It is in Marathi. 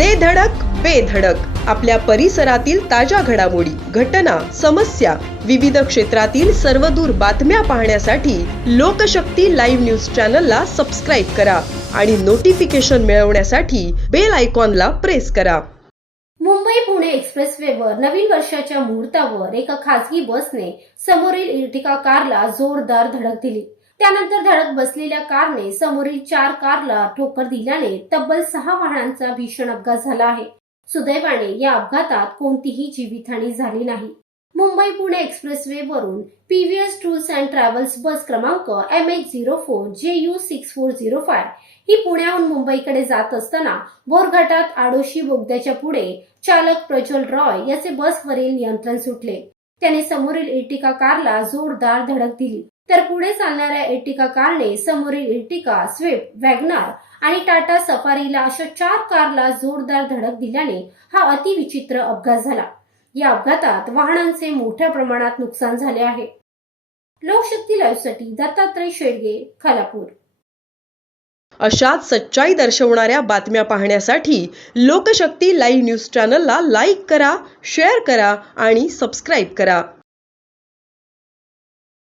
दे धडक बेधडक आपल्या परिसरातील ताज्या घडामोडी घटना समस्या विविध क्षेत्रातील सर्वदूर बातम्या पाहण्यासाठी लोकशक्ती लाईव्ह न्यूज चॅनलला सबस्क्राईब करा आणि नोटिफिकेशन मिळवण्यासाठी बेल आयकॉनला प्रेस करा. मुंबई पुणे एक्सप्रेसवेवर नवीन वर्षाच्या मुहूर्तावर एका खासगी बसने समोरील इर्टिका कारला जोरदार धडक दिली. त्यानंतर धडक बसलेल्या कारने समोरील चार कारला ठोकर दिल्याने तब्बल सहा वाहनांचा भीषण अपघात झाला आहे. सुदैवाने या अपघातात कोणतीही जीवितहानी झाली नाही. मुंबई पुणे एक्सप्रेसवे वरून P V S tours and travels bus क्रमांक M H zero four J U six four zero five ही पुण्याहून मुंबईकडे जात असताना बोरघाटात आडोशी बोगद्याच्या पुढे चालक प्रज्वल रॉय याचे बसवरील नियंत्रण सुटले. त्याने समोरील इर्टिका कारला जोरदार धडक दिली. तर पुढे चालणाऱ्या एटिका कारने समोरील इर्टिका स्विफ्ट वॅगनार आणि टाटा सफारीला अशा चार कारला जोरदार धडक दिल्याने हा अतिविचित्र अपघात झाला. या अपघातात वाहनांचे मोठ्या प्रमाणात नुकसान झाले आहे. लोकशक्ती लाईव्हसाठी दत्तात्रय शेडगे खालापूर. अशाच सच्चाई दर्शवणाऱ्या बातम्या पाहण्यासाठी लोकशक्ती लाईव्ह न्यूज चॅनलला लाईक करा शेअर करा आणि सबस्क्राईब करा.